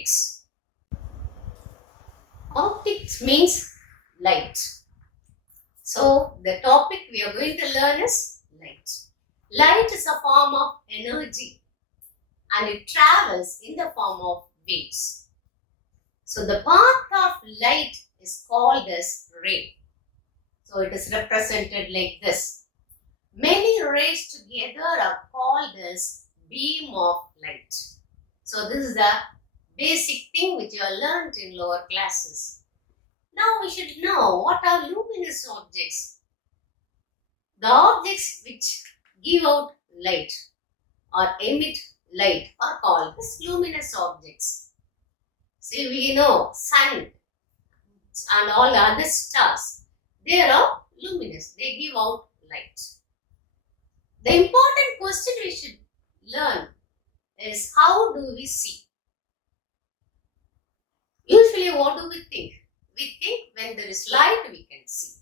Optics. Optics means light. So the topic we are going to learn is light. Light is a form of energy and it travels in the form of waves. So the path of light is called as ray. So it is represented like this. Many rays together are called as beam of light. So this is the basic thing which you have learned in lower classes. Now we should know what are luminous objects. The objects which give out light or emit light are called as luminous objects. See, we know sun and all other stars, they are luminous, they give out light. The important question we should learn is how do we see? Usually what do we think? We think when there is light we can see.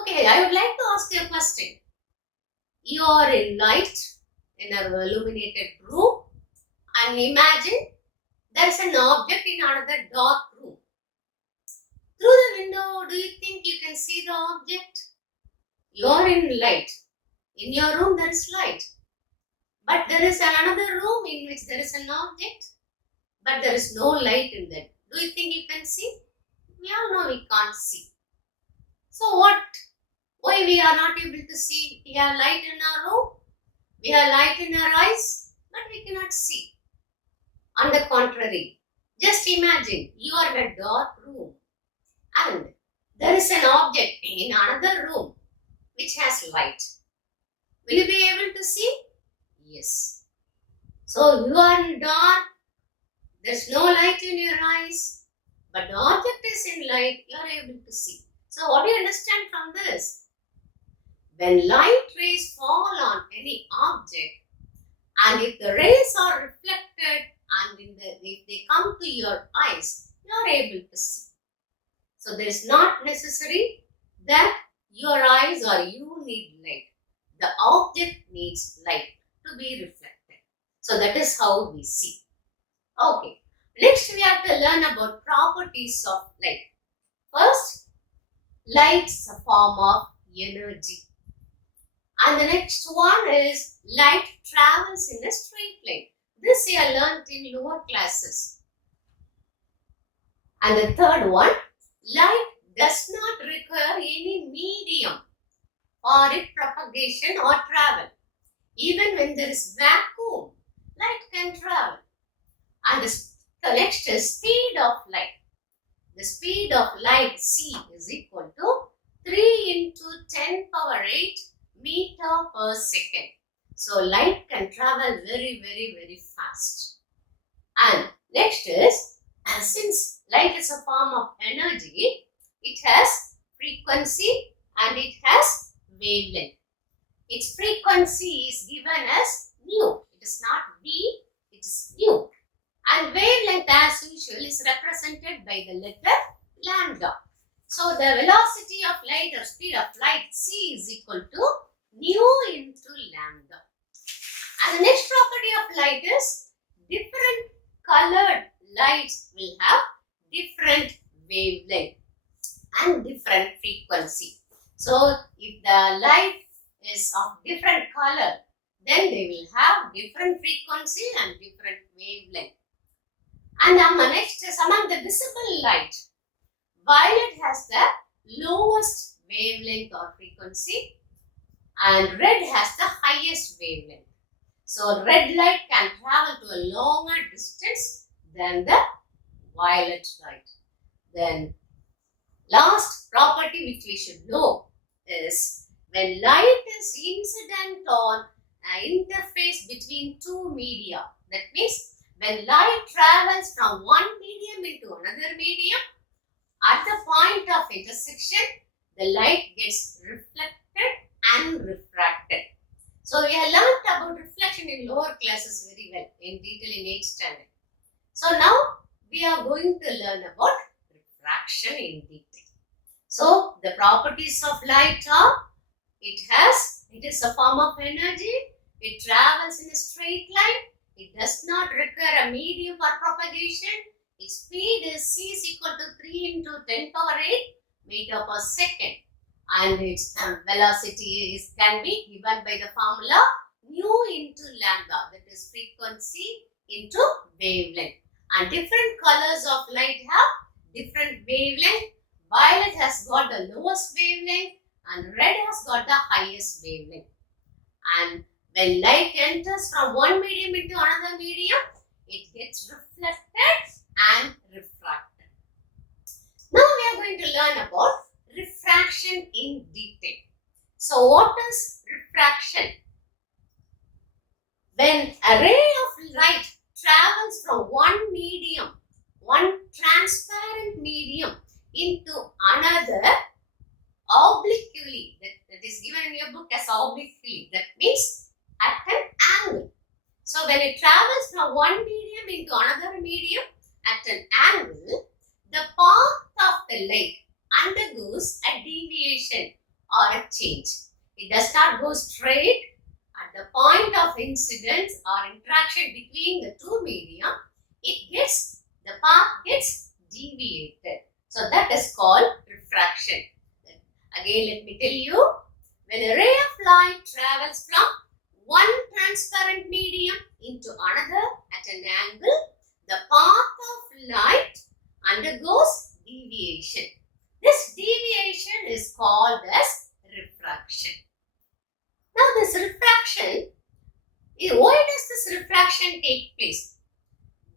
Okay, I would like to ask you a question. You are in light in an illuminated room and imagine there is an object in another dark room. Through the window, do you think you can see the object? You are in light. In your room there is light. But there is another room in which there is an object, but there is no light in that. Do you think you can see? We all know we can't see. So what? Why we are not able to see? We have light in our room, we have light in our eyes, but we cannot see. On the contrary, just imagine you are in a dark room and there is an object in another room which has light. Will you be able to see? Yes. So you are in dark, there is no light in your eyes, but the object is in light, you are able to see. So what do you understand from this? When light rays fall on any object and if the rays are reflected and if they come to your eyes, you are able to see. So there is not necessary that your eyes or you need light. The object needs light to be reflected. So that is how we see. Okay. Next we have to learn about properties of light. First, light is a form of energy. And the next one is light travels in a straight line. This you have learned in lower classes. And the third one, light does not require any medium for its propagation or travel. Even when there is vacuum, light can travel. And the next is speed of light. The speed of light c is equal to 3 into 10 power 8 meter per second. So light can travel very fast. And next is, since light is a form of energy, it has frequency and it has wavelength. Its frequency is given as nu. It is not v, it is nu. And wavelength as usual is represented by the letter lambda. So the velocity of light or speed of light c is equal to nu into lambda. And the next property of light is different colored lights will have different wavelength and different frequency. So if the light is of different color, then they will have different frequency and different wavelength. And next is among the visible light, violet has the lowest wavelength or frequency and red has the highest wavelength. So red light can travel to a longer distance than the violet light. Then last property which we should know is when light is incident on an interface between two media. That means when light travels from one medium into another medium, at the point of intersection, the light gets reflected and refracted. So we have learnt about reflection in lower classes very well in detail in 8th standard. So now we are going to learn about refraction in detail. So the properties of light are, it is a form of energy, it travels in a straight line, It does not require a medium for propagation. Its speed is c is equal to 3 into 10 power 8 meter per second. And its velocity can be given by the formula nu into lambda, that is frequency into wavelength. And different colors of light have different wavelength. Violet has got the lowest wavelength and red has got the highest wavelength. And when light enters from one medium into another medium, it gets reflected and refracted. Now we are going to learn about refraction in detail. So what is refraction? When a ray of light travels from one medium, one transparent medium into another obliquely, that is given in your book as obliquely, that means at an angle. So when it travels from one medium into another medium at an angle, the path of the light undergoes a deviation or a change. It does not go straight. At the point of incidence or interaction between the two medium, the path gets deviated. So that is called refraction. Again, let me tell you, when a ray of light travels from one transparent medium into another at an angle, the path of light undergoes deviation. This deviation is called as refraction. Now this refraction, why does this refraction take place?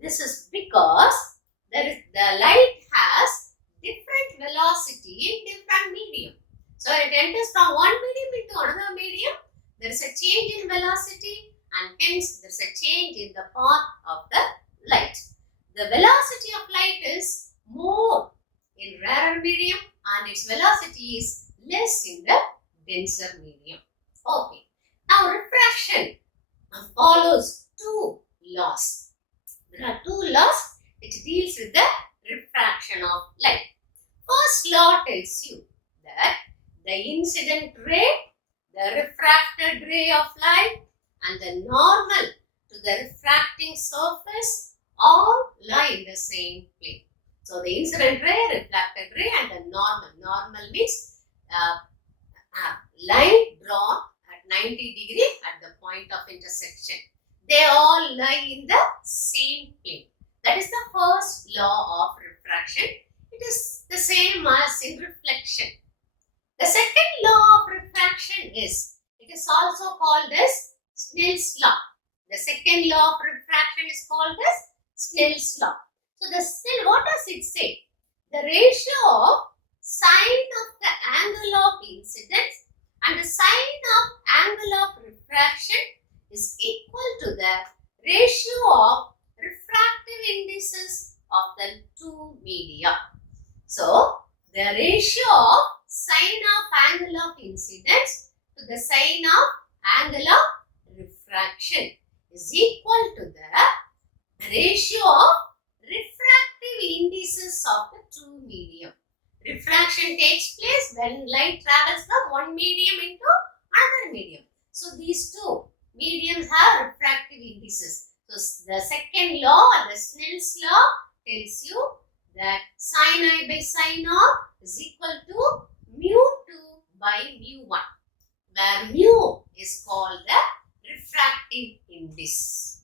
This is because the light has different velocity in different medium. So it enters from one medium into another medium, there is a change in velocity and hence there is a change in the path of the light. The velocity of light is more in rarer medium and its velocity is less in the denser medium. Okay. Now refraction follows two laws. There are two laws which deals with the refraction of light. First law tells you that the incident ray, the refracted ray of light and the normal to the refracting surface all lie in the same plane. So the incident ray, refracted ray and the normal. Normal means line drawn at 90 degree at the point of intersection. They all lie in the same plane. That is the first law of refraction. It is the same as in reflection. The second law of refraction is, it is also called as Snell's law. The second law of refraction is called as Snell's law. So what does it say? The ratio of sine of the angle of incidence and the sine of angle of refraction is equal to the ratio of refractive indices of the two media. So the ratio of sine of angle of incidence to the sine of angle of refraction is equal to the ratio of refractive indices of the two medium. Refraction takes place when light travels from one medium into another medium. So these two mediums have refractive indices. So the second law, the Snell's law, tells you that sin I by sin r is equal to mu 2 by mu 1, where mu is called the refractive index.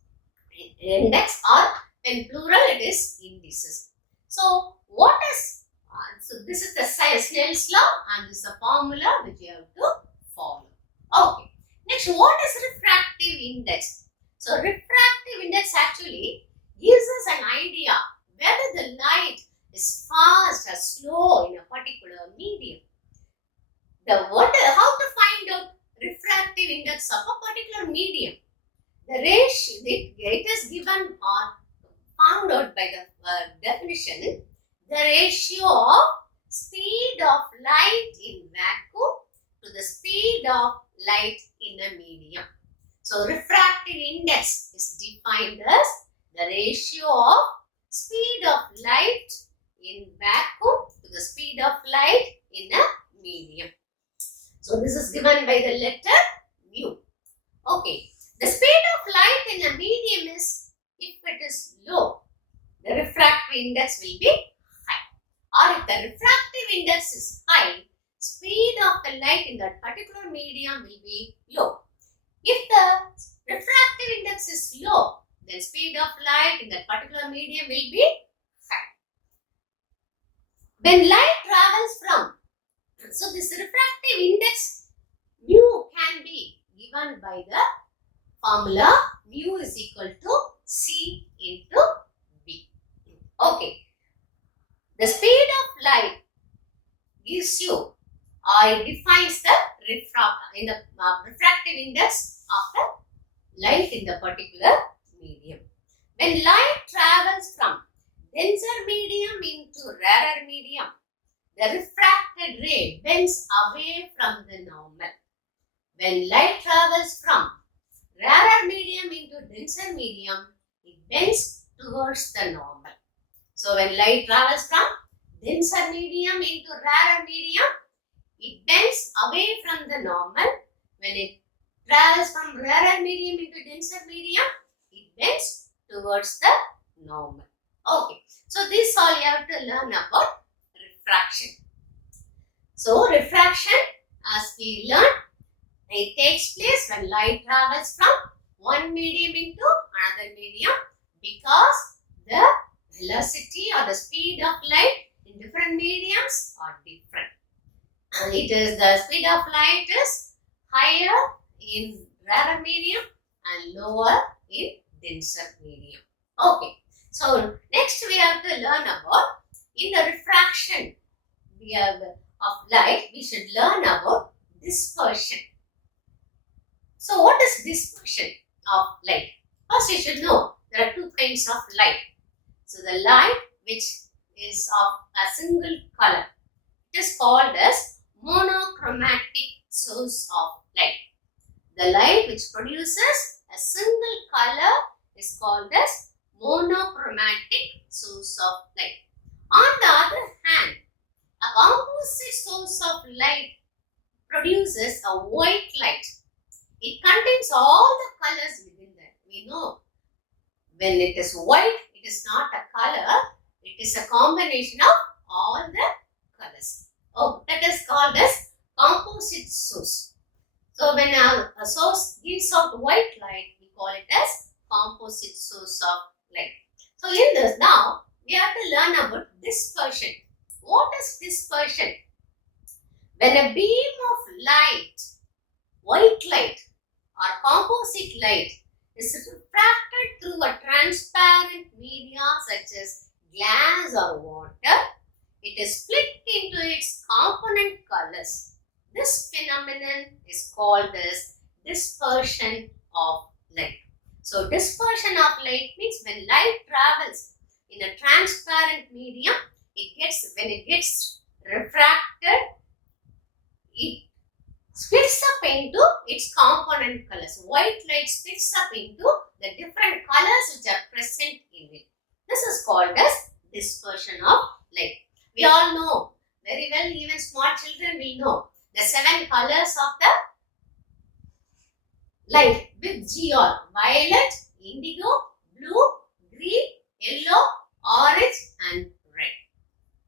Or in plural it is indices. So what is so this is the Snell's law and this is a formula which you have to follow. Okay. Next, what is refractive index? So refractive index actually gives us an idea whether the light is fast or slow in a particular medium. How to find out refractive index of a particular medium? The ratio, it is given or found out by the definition, the ratio of speed of light in vacuum to the speed of light in a medium. So refractive index is defined as the ratio of speed of light in vacuum to the speed of light in a medium. So this is given by the letter mu. Okay. The speed of light in a medium is, if it is low, the refractive index will be high. Or if the refractive index is high, speed of the light in that particular medium will be low. If the refractive index is low, then speed of light in that particular medium will be high. When light travels from, so this refractive index mu can be given by the formula mu is equal to C into V. Okay. The speed of light gives you or it defines the refractive index of the light in the particular medium. When light travels from denser medium into rarer medium, the refracted ray bends away from the normal. When light travels from rarer medium into denser medium, it bends towards the normal. So when light travels from denser medium into rarer medium, it bends away from the normal. When it travels from rarer medium into denser medium, it bends towards the normal. Okay, so this all you have to learn about refraction. So refraction, as we learned, it takes place when light travels from one medium into another medium, because the velocity or the speed of light in different mediums are different. And it is the speed of light is higher in rarer medium and lower in denser medium. Okay, so next we have to learn about, in the refraction of light, we should learn about dispersion. So what is dispersion of light? First you should know there are two kinds of light. So the light which is of a single color, it is called as monochromatic source of light. The light which produces a single color is called as monochromatic source of light. On the other hand, a composite source of light produces a white light. It contains all the colors within that. We know when it is white, it is not a color, it is a combination of all the colors. Oh, that is called as composite source. So when a source gives out white light, we call it as composite source of light. So in this, now we have to learn about dispersion. What is dispersion? When a beam of light, white light or composite light, is refracted through a transparent media such as glass or water, it is split into its component colors. This phenomenon is called as dispersion of light. So dispersion of light means when light travels in a transparent medium, when it gets refracted, it splits up into its component colors. White light splits up into the different colors which are present in it. This is called as dispersion of light. We all know very well, even small children will know the 7 colors of the light with G or violet, indigo, blue, green, yellow, orange and red.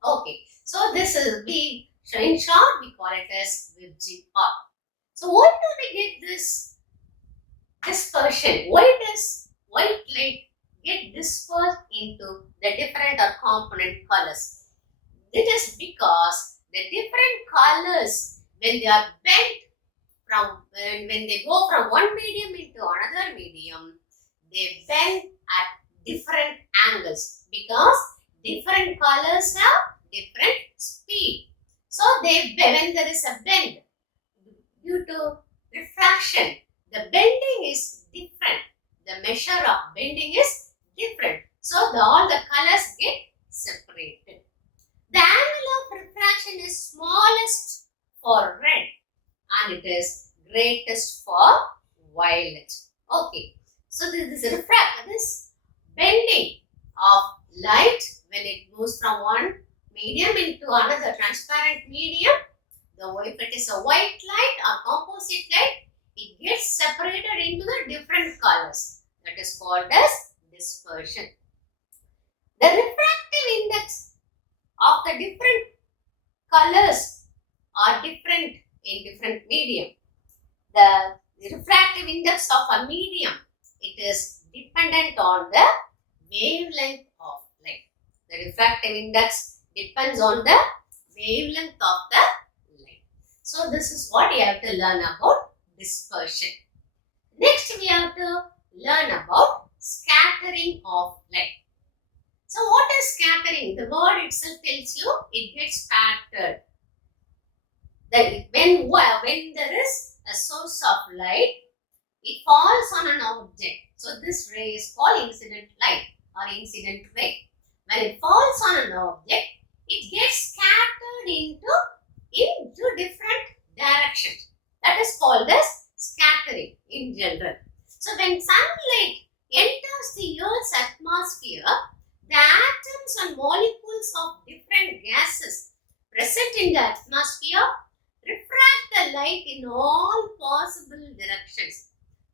Okay, so this is being in short, we call it as with G or. So what do we get this dispersion? Why does white light get dispersed into the different or component colors? It is because the different colors, when they are bent from, when they go from one medium into another medium, they bend at different angles because different colors have different speed. So when there is a bend due to refraction, the bending is different. The measure of bending is different. So all the colors get separated. The angle of refraction is smallest for red and it is greatest for violet. Okay. So this bending of light when it moves from one medium into another transparent medium. If it is a white light or composite light, it gets separated into the different colors. That is called as dispersion. The refractive index of the different colors are different in different medium. The refractive index of a medium, it is dependent on the wavelength of light. The refractive index depends on the wavelength of the light. So this is what you have to learn about dispersion. Next we have to learn about scattering of light. So what is scattering? The word itself tells you it gets scattered. When there is a source of light, it falls on an object. So this ray is called incident light or incident ray. When it falls on an object, it gets scattered into different directions. That is called as scattering in general. So when sunlight enters the Earth's atmosphere, the atoms and molecules of different gases present in the atmosphere refract the light in all possible directions.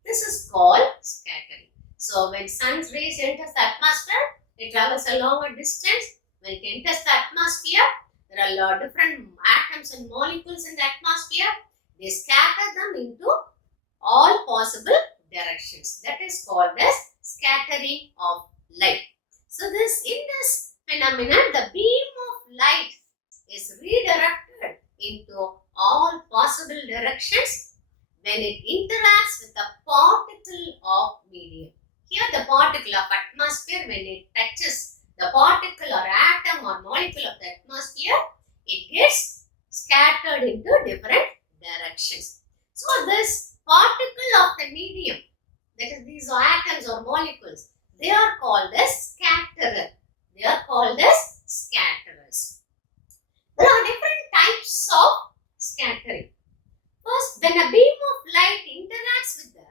This is called scattering. So when sun's rays enters the atmosphere, it travels a longer distance. When it enters the atmosphere, there are a lot of different atoms and molecules in the atmosphere. They scatter them into all possible directions. That is called as scattering of light. So in this phenomenon, the beam of light is redirected into all possible directions when it interacts with a particle of medium. Here the particle of atmosphere, when it touches the particle or atom or molecule of the atmosphere, it gets scattered into different directions. So this particle of the medium, that is these atoms or molecules, they are called as scatterer. They are called as scatterers. There are different types of scattering. First, when a beam of light interacts with the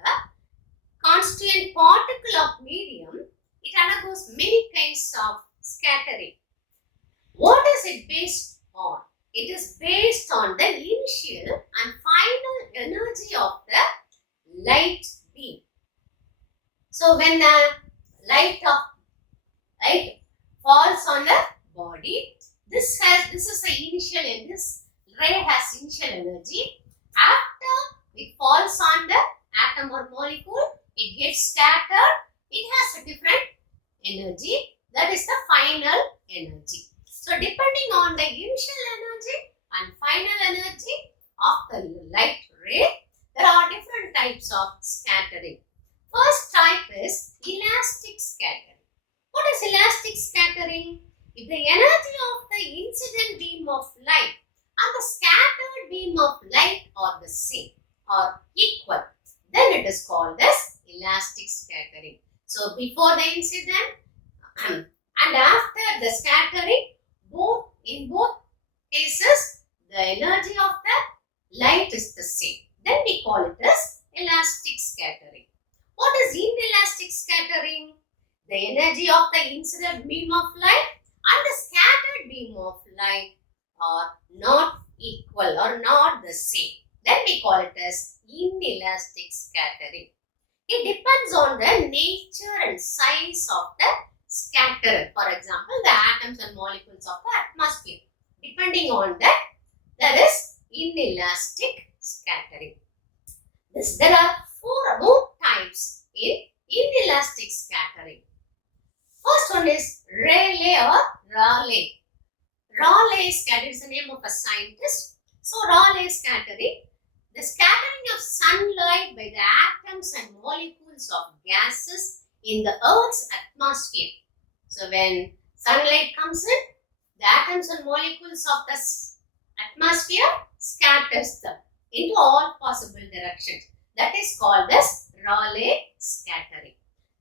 constituent particle of medium, it undergoes many kinds of scattering. What is it based on? It is based on the initial and final energy of the light beam. So when the light falls on a body, this is the initial energy. This ray has initial energy. After it falls on the atom or molecule, it gets scattered. It has a different energy. That is the final energy. So depending on the initial energy and final energy of the light ray, there are different types of scattering. First type is elastic scattering. What is elastic scattering? If the energy of the incident beam of light and the scattered beam of light are the same or equal, then it is called as elastic scattering. So before the incident and after the scattering, in both cases, the energy of the light is the same. Then we call it as elastic scattering. What is inelastic scattering? The energy of the incident beam of light and the scattered beam of light are not equal or not the same. Then we call it as inelastic scattering. It depends on the nature and size of the scatterer. For example, the atoms and molecules of the atmosphere. Depending on that, there is inelastic scattering. There are four more types in inelastic scattering. First one is Rayleigh or Rayleigh. Rayleigh scattering is the name of a scientist. So Rayleigh scattering, the scattering of sunlight by the atoms and molecules of gases in the Earth's atmosphere. So when sunlight comes in, the atoms and molecules of the atmosphere scatters them into all possible directions. That is called as Rayleigh scattering.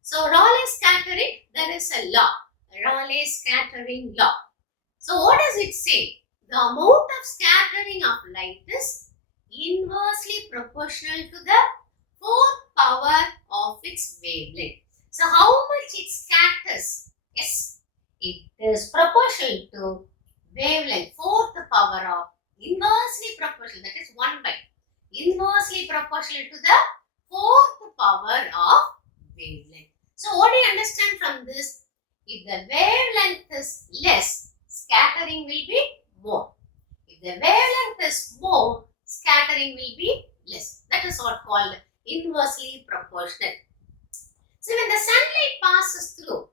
So Rayleigh scattering, there is a law, Rayleigh scattering law. So what does it say? The amount of scattering of light is inversely proportional to the fourth power of its wavelength. So how much it scatters? Yes, it is proportional to wavelength, fourth power of, inversely proportional, that is 1 by. inversely proportional to the fourth power of wavelength. So what do you understand from this? If the wavelength is less, scattering will be more. If the wavelength is more, scattering will be less. That is what called inversely proportional. So when the sunlight passes through,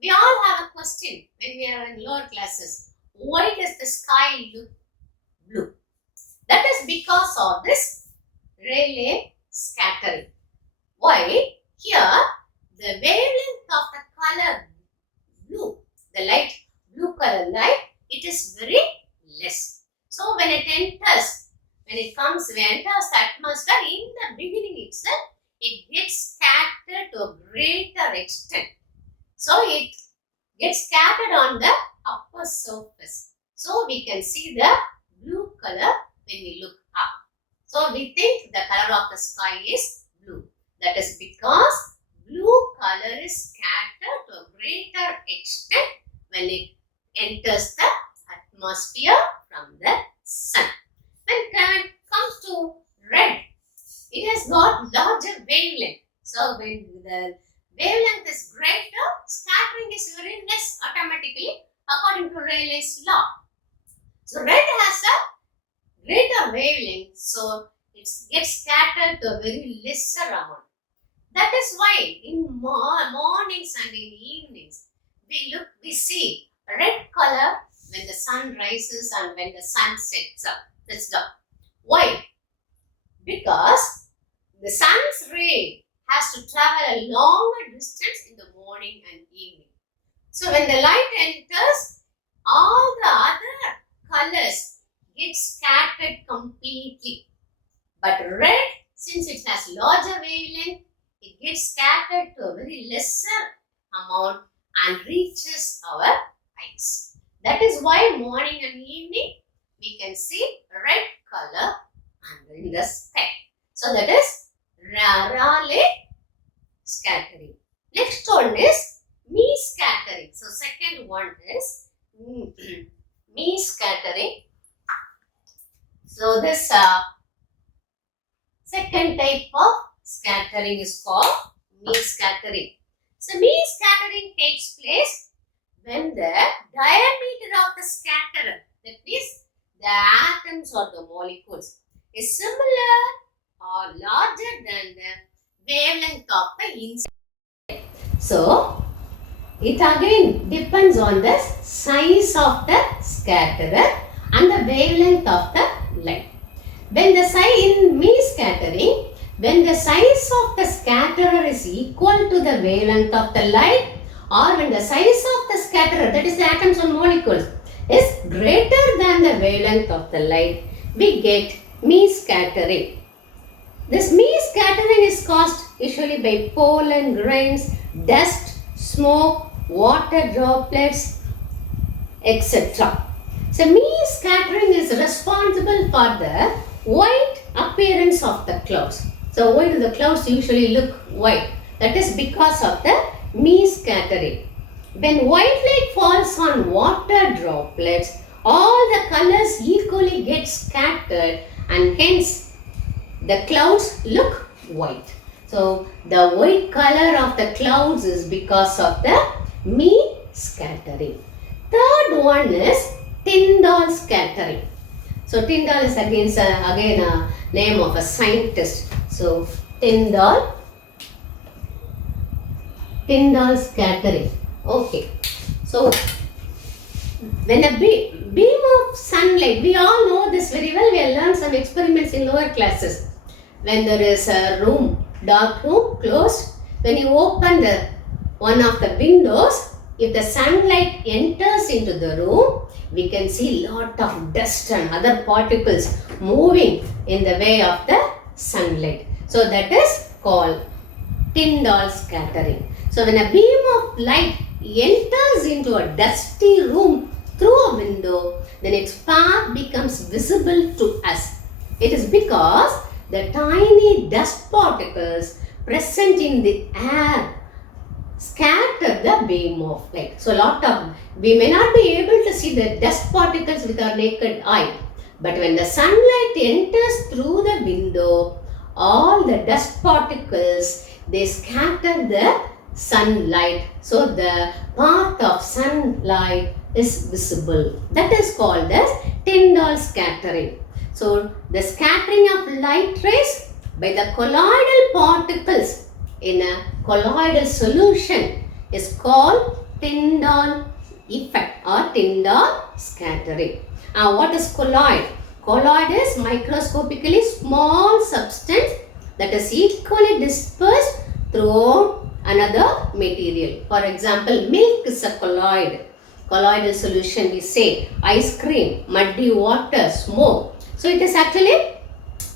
we all have a question when we are in lower classes. Why does the sky look blue? That is because of this Rayleigh scattering. Why? Here, the wavelength of the color blue, the light, blue color light, it is very less. So when it enters the atmosphere, in the beginning itself, it gets scattered to a greater extent. So it gets scattered on the upper surface. So we can see the blue color when we look up. So we think the color of the sky is blue. That is because blue color is scattered to a greater extent when it enters the atmosphere from the sun. When it comes to red, it has got larger wavelength. So when the wavelength is greater, scattering is very less automatically according to Rayleigh's law. So red has a greater wavelength, so it gets scattered to a very lesser amount. That is why in mornings and in evenings, we see red color when the sun rises and when the sun sets up. That's the why? Because the sun's ray has to travel a longer distance in the morning and evening. So when the light enters, all the other colors get scattered completely. But red, since it has larger wavelength, it gets scattered to a very lesser amount and reaches our eyes. That is why morning and evening we can see red color in the sky. So that is Rayleigh scattering. Next one is me scattering. So second one is me scattering. So this second type of scattering is called me scattering. So me scattering takes place when the diameter of the scatterer, that is the atoms or the molecules, is similar or larger than the wavelength of the inside. So it again depends on the size of the scatterer and the wavelength of the light. When the size in me scattering, when the size of the scatterer is equal to the wavelength of the light, or when the size of the scatterer, that is the atoms or molecules, is greater than the wavelength of the light, we get me scattering. This me scattering is caused usually by pollen grains, dust, smoke, water droplets, etc. So me scattering is responsible for the white appearance of the clouds. So why do the clouds usually look white? That is because of the me scattering. When white light falls on water droplets, all the colors equally get scattered and hence the clouds look white. So the white color of the clouds is because of the me scattering. Third one is Tyndall scattering. So Tyndall is again a name of a scientist. So Tyndall scattering. Okay. So when a beam of sunlight, we all know this very well, we have learned some experiments in lower classes. When there is a room, dark room, closed, when you open one of the windows, if the sunlight enters into the room, we can see lot of dust and other particles moving in the way of the sunlight. So that is called Tyndall scattering. So when a beam of light enters into a dusty room through a window, then its path becomes visible to us. It is because the tiny dust particles present in the air scatter the beam of light. So we may not be able to see the dust particles with our naked eye, But when the sunlight enters through the window, all the dust particles, they scatter the sunlight. So the path of sunlight is visible. That is called as Tyndall scattering. So the scattering of light rays by the colloidal particles in a colloidal solution is called Tyndall effect or Tyndall scattering. Now what is colloid? Colloid is microscopically small substance that is equally dispersed throughout another material. For example, milk is a colloid. Colloidal solution, we say ice cream, muddy water, smoke. So it is actually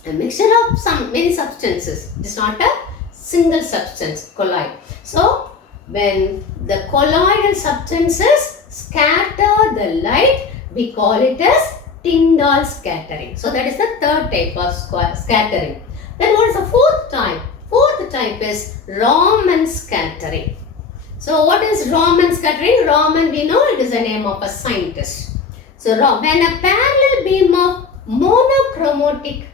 a mixture of many substances. It is not a single substance, colloid. So when the colloidal substances scatter the light, we call it as Tyndall scattering. So that is the third type of scattering. Then what is the fourth type? Fourth type is Raman scattering. So what is Raman scattering? Raman, we know it is the name of a scientist. So when a parallel beam of monochromatic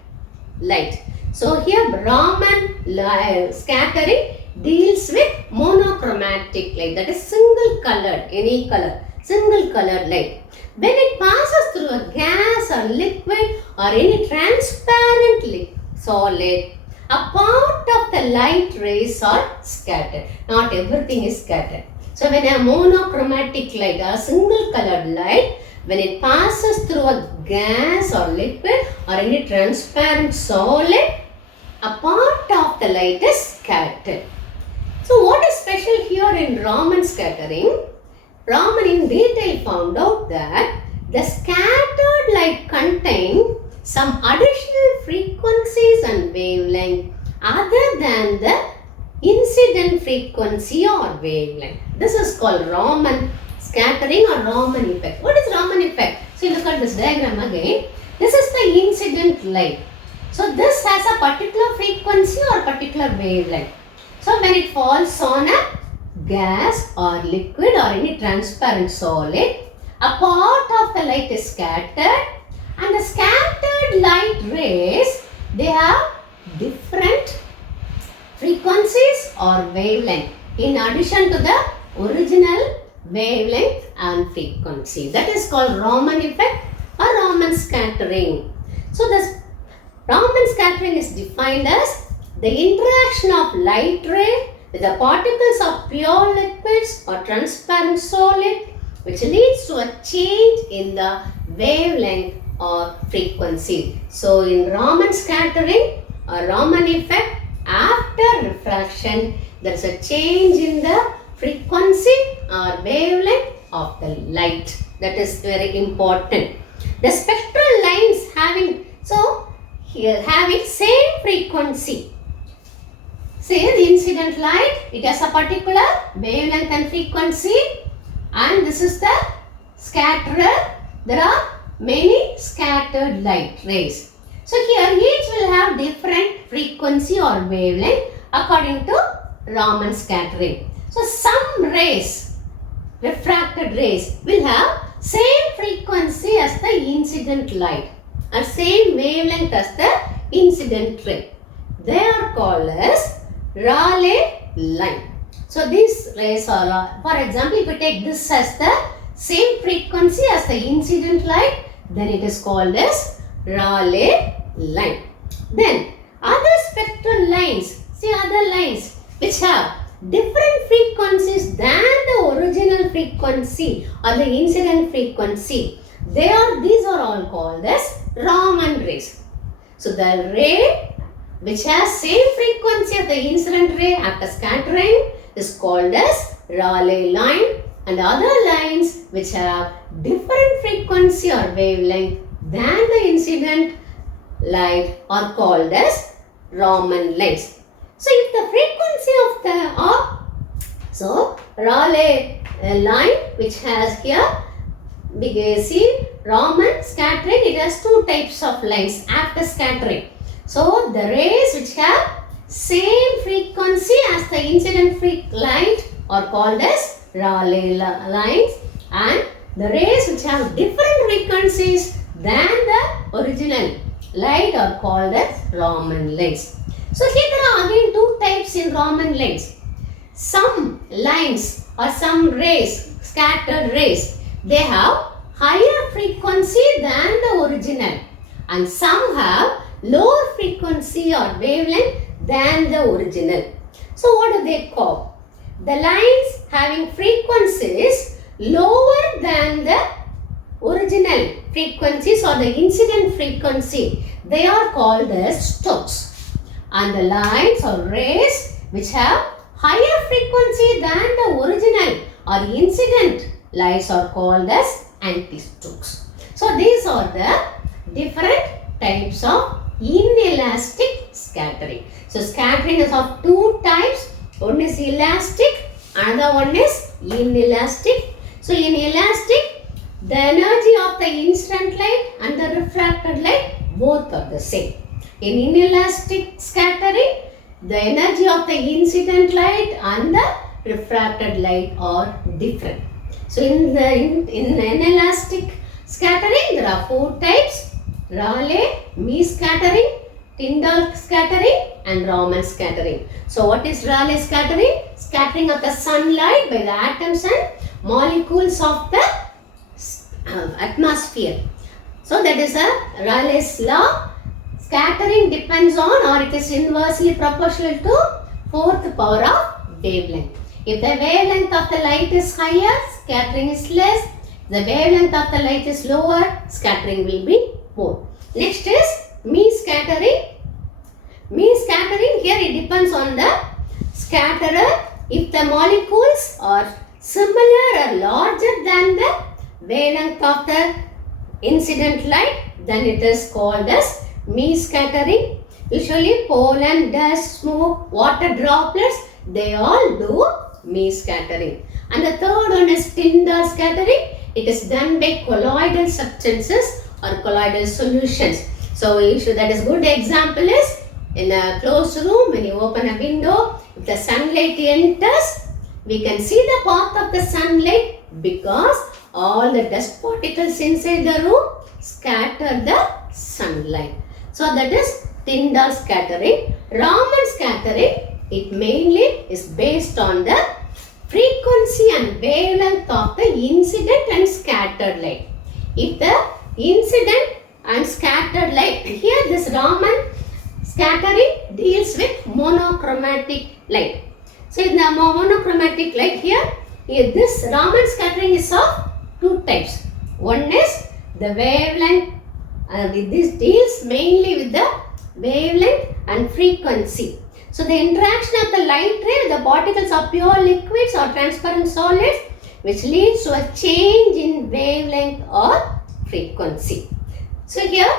light. So here Raman scattering deals with monochromatic light, that is single colored, any color, single colored light. When it passes through a gas or liquid or any transparent solid, a part of the light rays are scattered. Not everything is scattered. So when a monochromatic light or single colored light, when it passes through a gas or liquid or any transparent solid, a part of the light is scattered. So what is special here in Raman scattering? Raman in detail found out that the scattered light contains some additional frequencies and wavelength other than the incident frequency or wavelength. This is called Raman scattering or Raman effect. What is Raman effect? So look at this diagram again. This is the incident light. So this has a particular frequency or particular wavelength. So when it falls on a gas or liquid or any transparent solid, a part of the light is scattered, and the scattered light rays, they have different frequencies or wavelength in addition to the original wavelength and frequency. That is called Raman effect or Raman scattering. So this Raman scattering is defined as the interaction of light ray with the particles of pure liquids or transparent solid, which leads to a change in the wavelength or frequency. So in Raman scattering or Raman effect, after refraction, there is a change in the frequency or wavelength of the light. That is very important. The spectral lines having same frequency. Say the incident light, it has a particular wavelength and frequency, and this is the scatterer. There are many scattered light rays. So here each will have different frequency or wavelength according to Raman scattering. So some rays, refracted rays, will have same frequency as the incident light and same wavelength as the incident ray. They are called as Rayleigh line. So these rays are, for example, if we take this as the same frequency as the incident light, then it is called as Rayleigh line. Then other spectral lines, see other lines which have different frequencies than the original frequency or the incident frequency, these are all called as Raman rays. So the ray which has same frequency as the incident ray after scattering is called as Rayleigh line, and other lines which have different frequency or wavelength than the incident light are called as Raman lines. So if the frequency of the Rayleigh line which has here, we can see Raman scattering, it has two types of lines after scattering. So the rays which have same frequency as the incident light are called as Rayleigh lines, and the rays which have different frequencies than the original light are called as Raman lights. So here there are again two types in Raman lights. Some lines or some rays, scattered rays, they have higher frequency than the original, and some have lower frequency or wavelength than the original. So what do they call? The lines having frequencies lower than the original frequencies or the incident frequency, they are called as stokes. And the lines or rays which have higher frequency than the original or incident lights are called as anti-stokes. So these are the different types of inelastic scattering. So scattering is of two types. One is elastic, another one is inelastic. So in elastic, the energy of the incident light and the refracted light both are the same. In inelastic scattering, the energy of the incident light and the refracted light are different. So in inelastic scattering, there are four types: Rayleigh, Mees scattering, Tyndall scattering and Raman scattering. So what is Rayleigh scattering? Scattering of the sunlight by the atoms and molecules of the atmosphere. So that is a Rayleigh's law. Scattering depends on, or it is inversely proportional to fourth power of wavelength. If the wavelength of the light is higher, scattering is less. The wavelength of the light is lower, scattering will be more. Next is Mees scattering. Mees scattering, here it depends on the scatterer. If the molecules are similar or larger than the wavelength of the incident light, then it is called as Mees scattering. Usually pollen, dust, smoke, water droplets, they all do Mees scattering. And the third one is Tyndall scattering. It is done by colloidal substances or colloidal solutions. So that is good example is in a closed room, when you open a window, if the sunlight enters, we can see the path of the sunlight because all the dust particles inside the room scatter the sunlight. So that is Tyndall scattering. Raman scattering, it mainly is based on the frequency and wavelength of the incident and scattered light. If the incident and scattered light, here this Raman scattering deals with monochromatic light. So in the monochromatic light here this Raman scattering is of two types. One is the wavelength, this deals mainly with the wavelength and frequency. So the interaction of the light ray with the particles of pure liquids or transparent solids, which leads to a change in wavelength or frequency. So here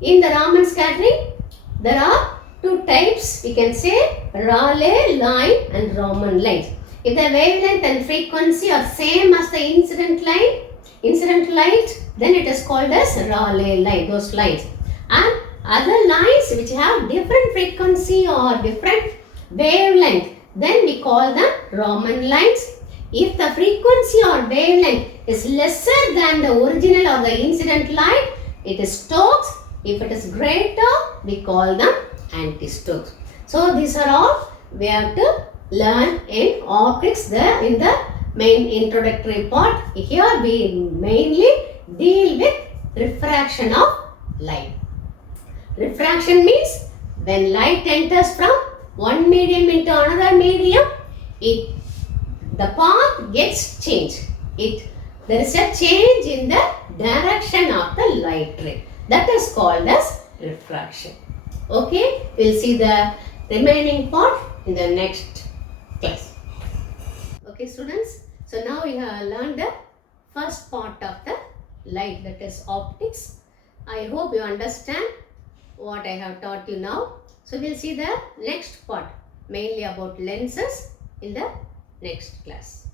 in the Raman scattering, there are two types. We can say Rayleigh line and Raman lines. If the wavelength and frequency are same as the incident light, then it is called as Rayleigh line, those lines. And other lines which have different frequency or different wavelength, then we call them Raman lines. If the frequency or wavelength is lesser than the original or the incident light, it is Stokes. If it is greater, we call them anti-Stokes. So these are all we have to learn in optics in the main introductory part. Here we mainly deal with refraction of light. Refraction means when light enters from one medium into another medium, the path gets changed. There is a change in the direction of the light ray. That is called as refraction. Okay, we'll see the remaining part in the next class. Okay, students. So now we have learned the first part of the light, that is optics. I hope you understand what I have taught you now. So we'll see the next part, mainly about lenses, in the next class.